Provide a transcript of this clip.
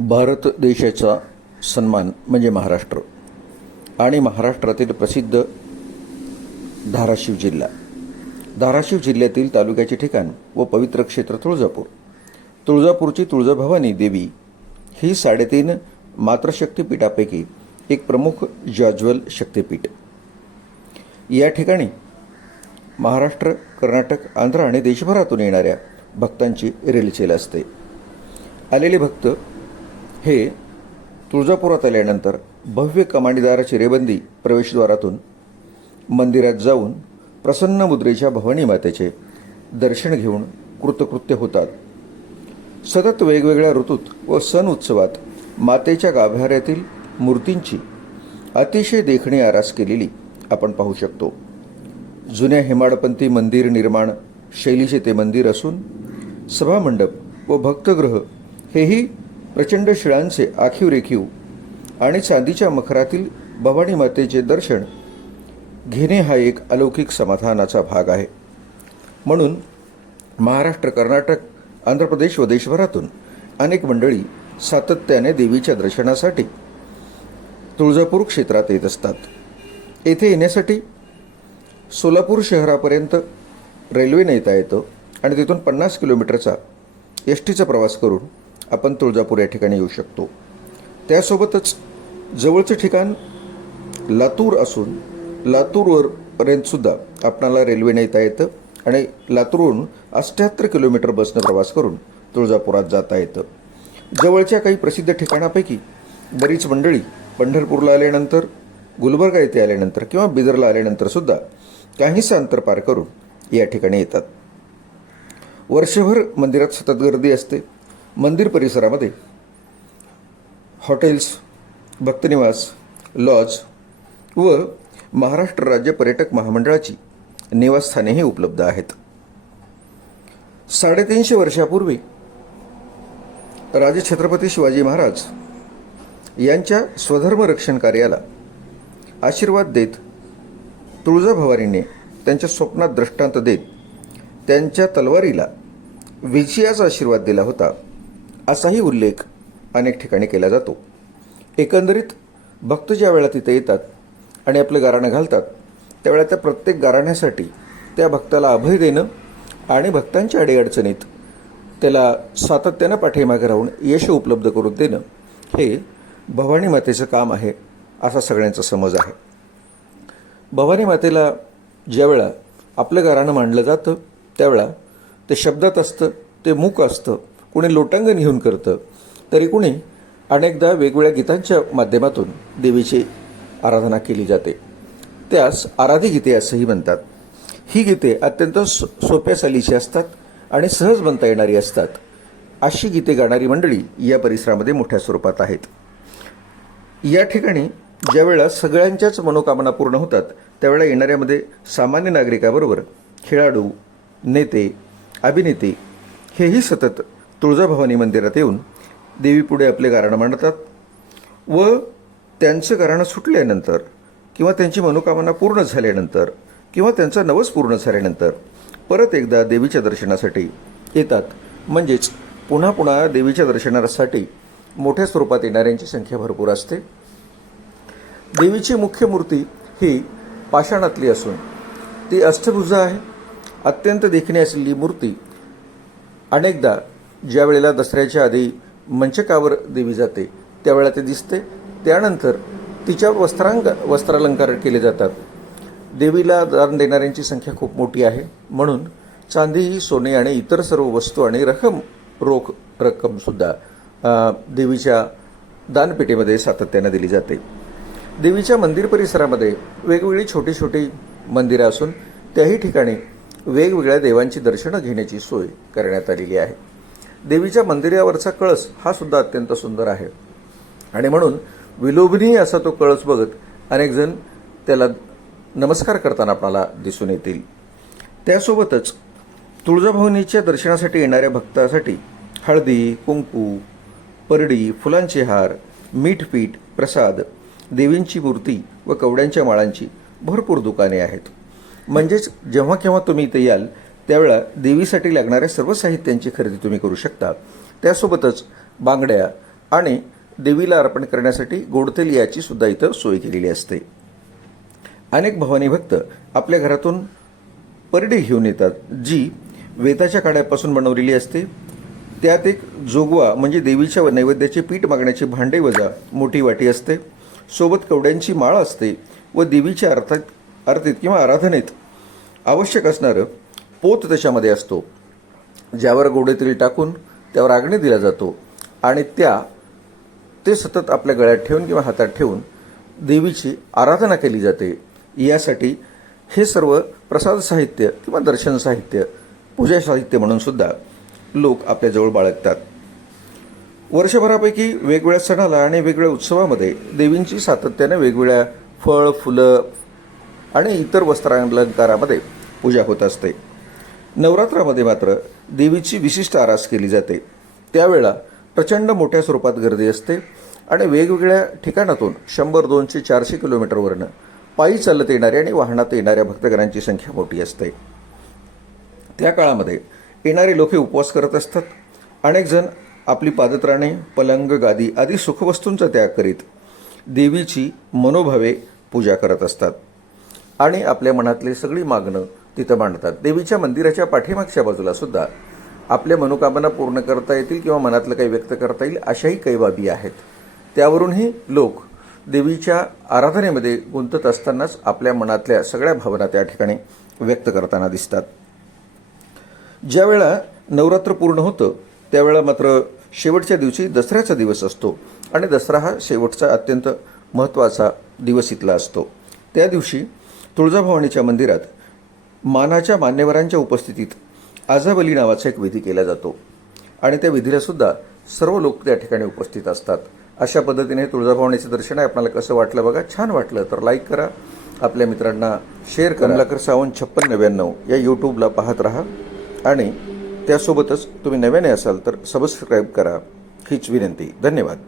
भारत देशाचा सन्मान म्हणजे महाराष्ट्र आणि महाराष्ट्रातील प्रसिद्ध धाराशिव जिल्हा. धाराशिव जिल्ह्यातील तालुक्याचे ठिकाण व पवित्र क्षेत्र तुळजापूर. तुळजापूरची तुळजाभवानी देवी ही साडेतीन मातृशक्तीपीठापैकी एक प्रमुख ज्वाज्वल शक्तिपीठ. या ठिकाणी महाराष्ट्र कर्नाटक आंध्र आणि देशभरातून येणाऱ्या भक्तांची रेलचेल असते. आलेले भक्त हे तुळजापुरात आल्यानंतर भव्य कमानीदार चिरेबंदी प्रवेशद्वारातून मंदिरात जाऊन प्रसन्न मुद्रेच्या भवानी मातेचे दर्शन घेऊन कृतकृत्य होतात. सतत वेगवेगळ्या ऋतूत व सण उत्सवात मातेच्या गाभाऱ्यातील मूर्तींची अतिशय देखणी आरास केलेली आपण पाहू शकतो. जुन्या हेमाडपंथी मंदिर निर्माण शैलीचे ते मंदिर असून सभामंडप व भक्तगृह हेही प्रचंड शिळांचे आखीव रेखीव आणि चांदीच्या मखरातील भवानी मातेचे दर्शन घेणे हा एक अलौकिक समाधानाचा भाग आहे. म्हणून महाराष्ट्र कर्नाटक आंध्र प्रदेश व देशभरातून अनेक मंडळी सातत्याने देवीच्या दर्शनासाठी तुळजापूर क्षेत्रात येत असतात. येथे येण्यासाठी सोलापूर शहरापर्यंत रेल्वेने येता येतं आणि तिथून पन्नास किलोमीटरचा एस टीचा प्रवास करून आपण तुळजापूर या ठिकाणी येऊ शकतो. त्यासोबतच जवळचं ठिकाण लातूर असून लातूरवरपर्यंतसुद्धा आपणाला रेल्वेने येता येतं आणि लातूरहून अष्ट्याहत्तर किलोमीटर बसनं प्रवास करून तुळजापुरात जाता येतं. जवळच्या काही प्रसिद्ध ठिकाणापैकी बरीच मंडळी पंढरपूरला आल्यानंतर गुलबर्गा येथे आल्यानंतर किंवा बिदरला आल्यानंतरसुद्धा काहीसं अंतर पार करून या ठिकाणी येतात. वर्षभर मंदिरात सतत गर्दी असते. मंदिर परिसरामध्ये हॉटेल्स भक्तनिवास लॉज व महाराष्ट्र राज्य पर्यटक महामंडळाची निवासस्थानेही उपलब्ध आहेत. साडेतीनशे वर्षापूर्वी राजे छत्रपती शिवाजी महाराज यांच्या स्वधर्म रक्षण कार्याला आशीर्वाद देत तुळजाभवानीने त्यांच्या स्वप्नात दृष्टांत देत त्यांच्या तलवारीला विजयाचा आशीर्वाद दिला होता. असाही उल्लेख अनेक ठिकाणी केला जातो. एकंदरीत भक्त ज्या वेळा तिथे येतात आणि आपलं गाराणं घालतात त्यावेळा त्या प्रत्येक गाराण्यासाठी त्या भक्ताला अभय देणं आणि भक्तांच्या अडीअडचणीत त्याला सातत्यानं पाठीमागे राहून यश उपलब्ध करून देणं हे भवानी मातेचं काम आहे असा सगळ्यांचा समज आहे. भवानी मातेला ज्यावेळा आपलं गाराणं मांडलं जातं त्यावेळा ते शब्दात असतं ते मूक असतं कुणी लोटांगण घेऊन करतं तरी कुणी अनेकदा वेगवेगळ्या गीतांच्या माध्यमातून देवीची आराधना केली जाते. त्यास आराधी गीते असंही म्हणतात. ही गीते अत्यंत सो सोप्या सालीची असतात आणि सहज बनता येणारी असतात. अशी गीते गाणारी मंडळी या परिसरामध्ये मोठ्या स्वरूपात आहेत. या ठिकाणी ज्यावेळेला सगळ्यांच्याच मनोकामना पूर्ण होतात त्यावेळेला येणाऱ्यामध्ये सामान्य नागरिकाबरोबर खेळाडू नेते अभिनेते हेही सतत तुळजाभवानी मंदिरात येऊन देवीपुढे आपले गारणं मांडतात व त्यांचं गारणं सुटल्यानंतर किंवा त्यांची मनोकामना पूर्ण झाल्यानंतर किंवा त्यांचा नवस पूर्ण झाल्यानंतर परत एकदा देवीच्या दर्शनासाठी येतात. म्हणजेच पुन्हा पुन्हा देवीच्या दर्शनासाठी मोठ्या स्वरूपात येणाऱ्यांची संख्या भरपूर असते. देवीची मुख्य मूर्ती ही पाषाणातली असून ती अष्टभुजा आहे. अत्यंत देखणी असलेली मूर्ती अनेकदा ज्या वेळेला दसऱ्याच्या आधी मंचकावर देवी जाते त्यावेळेला ते दिसते. त्यानंतर तिच्या वस्त्रांग वस्त्रालंकार केले जातात. देवीला दान देणाऱ्यांची संख्या खूप मोठी आहे. म्हणून चांदी ही सोने आणि इतर सर्व वस्तू आणि रक्कम रोख रक्कमसुद्धा देवीच्या दानपेटीमध्ये सातत्यानं दिली जाते. देवीच्या मंदिर परिसरामध्ये वेगवेगळी छोटी छोटी मंदिरं असून त्याही ठिकाणी वेगवेगळ्या देवांची दर्शनं घेण्याची सोय करण्यात आलेली आहे. देवीच्या मंदिरावरचा कळस हा सुद्धा अत्यंत सुंदर आहे. आणि म्हणून विलोभनीय असा तो कळस बघत अनेकजण त्याला नमस्कार करताना आपणाला दिसून येतील. त्यासोबतच तुळजाभवनीच्या दर्शनासाठी येणाऱ्या भक्तासाठी हळदी कुंकू परडी फुलांचे हार मीठपीठ प्रसाद देवींची मूर्ती व कवड्यांच्या माळांची भरपूर दुकाने आहेत. म्हणजेच जेव्हा केव्हा तुम्ही इथे याल त्यावेळा देवीसाठी लागणाऱ्या सर्व साहित्यांची खरेदी तुम्ही करू शकता. त्यासोबतच बांगड्या आणि देवीला अर्पण करण्यासाठी गोडतेल याची सुद्धा इथं सोय केलेली असते. अनेक भवानी भक्त आपल्या घरातून परडी घेऊन येतात जी वेताच्या काड्यापासून बनवलेली असते. त्यात एक जोगवा म्हणजे देवीच्या नैवेद्याचे पीठ मागण्याचे भांडे वजा मोठी वाटी असते. सोबत कवड्यांची माळ असते व देवीच्या अर्थात आरतीत किंवा आराधनेत आवश्यक असणारं पोत त्याच्यामध्ये असतो. ज्यावर गोडे तेल टाकून त्यावर आग्ने दिला जातो आणि त्या ते सतत आपल्या गळ्यात ठेवून किंवा हातात ठेवून देवीची आराधना केली जाते. यासाठी हे सर्व प्रसाद साहित्य किंवा दर्शन साहित्य पूजा साहित्य म्हणून सुद्धा लोक आपल्याजवळ बाळगतात. वर्षभरापैकी वेगवेगळ्या सणाला आणि वेगवेगळ्या उत्सवामध्ये देवींची सातत्याने वेगवेगळ्या फळ फुलं आणि इतर वस्त्रालंकारामध्ये पूजा होत असते. नवरात्रामध्ये मात्र देवीची विशिष्ट आरास केली जाते. त्यावेळा प्रचंड मोठ्या स्वरूपात गर्दी असते आणि वेगवेगळ्या ठिकाणातून शंभर दोनशे चारशे किलोमीटरवरनं पायी चालत येणाऱ्या आणि वाहनात येणाऱ्या भक्तगणांची संख्या मोठी असते. त्या काळामध्ये येणारे लोक उपवास करत असतात. अनेक जण आपली पादत्राणे पलंग गादी आदी सुखवस्तूंचा त्याग करीत देवीची मनोभावे पूजा करत असतात. आणि आपल्या मनातली सगळी मागणं तिथं मांडतात देवीच्या मंदिराच्या पाठीमागच्या बाजूला सुद्धा आपल्या मनोकामना पूर्ण करता येतील किंवा मनातलं काही व्यक्त करता येईल अशाही काही बाबी आहेत. त्यावरूनही लोक देवीच्या आराधनेमध्ये गुंतत असतानाच आपल्या मनातल्या सगळ्या भावना त्या ठिकाणी व्यक्त करताना दिसतात. ज्यावेळा नवरात्र पूर्ण होतं त्यावेळा मात्र शेवटच्या दिवशी दसऱ्याचा दिवस असतो आणि दसरा हा शेवटचा अत्यंत महत्त्वाचा दिवस इथला असतो. त्या दिवशी तुळजाभवानीच्या मंदिरात मानाच्या मान्यवरांच्या उपस्थितीत आझाबली नावाचा एक विधी केला जातो. आणि त्या विधीला सुद्धा सर्व लोक त्या ठिकाणी उपस्थित असतात. अशा पद्धतीने तुळजाभवानीचं दर्शन आहे. आपल्याला कसं वाटलं बघा? छान वाटलं. तर लाईक करा. आपल्या मित्रांना शेअर करा. कमलाकर सावंत छप्पन नव्याण्णव या यूट्यूबला पाहत राहा. आणि त्यासोबतच तुम्ही नव्याने असाल तर सबस्क्राईब करा. हीच विनंती. धन्यवाद.